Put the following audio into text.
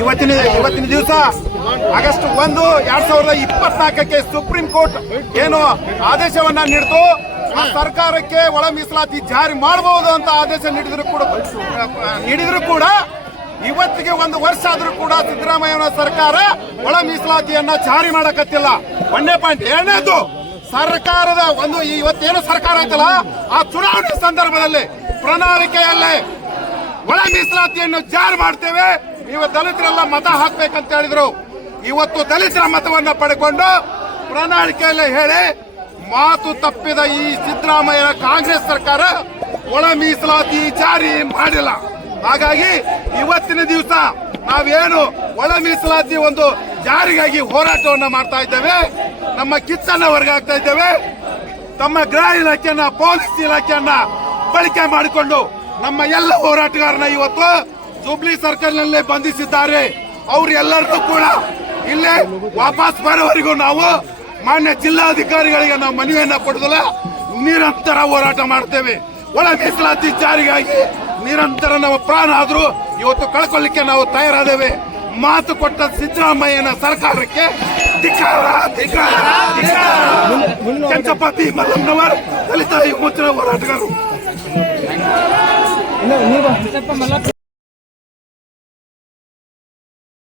ಇವತ್ತಿನ ದಿವಸ August 1, 2024ಕ್ಕೆ supreme court ಏನು ಆದೇಶವನ್ನ ನೀಡಿತು. ಆ ಸರ್ಕಾರಕ್ಕೆ ಒಳ ಮೀಸಲಾತಿ ಜಾರಿ ಮಾಡಬಹುದು ಅಂತ ಆದೇಶ ನೀಡಿದ್ರು ಕೂಡ ಇವತ್ತಿಗೆ 1 ವರ್ಷ ಆದ್ರೂ ಕೂಡ ಸಿದ್ದರಾಮಯ್ಯನ ಸರ್ಕಾರ ಒಳ ಮೀಸಲಾತಿಯನ್ನ ಜಾರಿ ಮಾಡಕತ್ತಿಲ್ಲ. ಒಂದೇ ಪಾಯಿಂಟ್. ಎರಡನೇದು, ಸರ್ಕಾರದ ಇವತ್ತೇನು ಸರ್ಕಾರ ಐತಲ್ಲ, ಆ ಚುನಾವಣೆ ಸಂದರ್ಭದಲ್ಲಿ ಪ್ರಣಾಳಿಕೆಯಲ್ಲೇ ಒಳ ಮೀಸಲಾತಿಯನ್ನು ಜಾರಿ ಮಾಡ್ತೇವೆ, ನೀವು ದಲಿತರೆಲ್ಲ ಮತ ಹಾಕ್ಬೇಕಂತ ಹೇಳಿದ್ರು. ಇವತ್ತು ದಲಿತರ ಮತವನ್ನ ಪಡೆಕೊಂಡು ಪ್ರಣಾಳಿಕೆಯಲ್ಲೇ ಹೇಳಿ ಮಾತು ತಪ್ಪಿದ ಈ ಸಿದ್ದರಾಮಯ್ಯ ಕಾಂಗ್ರೆಸ್ ಸರ್ಕಾರ ಒಳ ಮೀಸಲಾತಿ ಜಾರಿ ಮಾಡಿಲ್ಲ. ಹಾಗಾಗಿ ಇವತ್ತಿನ ದಿವಸ ನಾವೇನು ಒಳ ಮೀಸಲಾತಿ ಜಾರಿಗಾಗಿ ಹೋರಾಟವನ್ನ ಮಾಡ್ತಾ ಇದ್ದೇವೆ. ನಮ್ಮ ಕಿಚ್ಚನ್ನ ಹೊರಗಾಗ್ತಾ ಇದ್ದೇವೆ. ತಮ್ಮ ಗೃಹ ಇಲಾಖೆಯನ್ನ, ಪೊಲೀಸ್ ಇಲಾಖೆಯನ್ನ ಬಳಕೆ ಮಾಡಿಕೊಂಡು ನಮ್ಮ ಎಲ್ಲ ಹೋರಾಟಗಾರನ ಇವತ್ತು ಜೂಬ್ಲಿ ಸರ್ಕಲ್ ನಲ್ಲೇ ಬಂಧಿಸಿದ್ದಾರೆ. ಅವರೆಲ್ಲರಿಗೂ ಕೂಡ ಇಲ್ಲೇ ವಾಪಸ್ ಬರೋವರೆಗೂ ನಾವು ಮಾನ್ಯ ಜಿಲ್ಲಾಧಿಕಾರಿಗಳಿಗೆ ನಾವು ಮನವಿಯನ್ನ ಕೊಡುದಿಲ್ಲ, ನಿರಂತರ ಹೋರಾಟ ಮಾಡ್ತೇವೆ. ಒಳ ಮೀಸಲಾತಿ ಜಾರಿಗಾಗಿ ನಿರಂತರ ನಮ್ಮ ಪ್ರಾಣ ಆದ್ರೂ ಇವತ್ತು ಕಳ್ಕೊಳ್ಳಿಕ್ಕೆ ನಾವು ತಯಾರಾದೇವೆ. ಮಾತು ಕೊಟ್ಟ ಸಿದ್ದರಾಮಯ್ಯನ ಸರ್ಕಾರಕ್ಕೆ ಧಿಕ್ಕಾರ, ಧಿಕ್ಕಾರ, ಧಿಕ್ಕಾರ. ಕೆಂಚಪಾತಿ ಮಲ್ಲಮ್ಮನವರ್, ದಲಿತ ವಿಮೋಚನಾ ಹೋರಾಟಗಾರರು.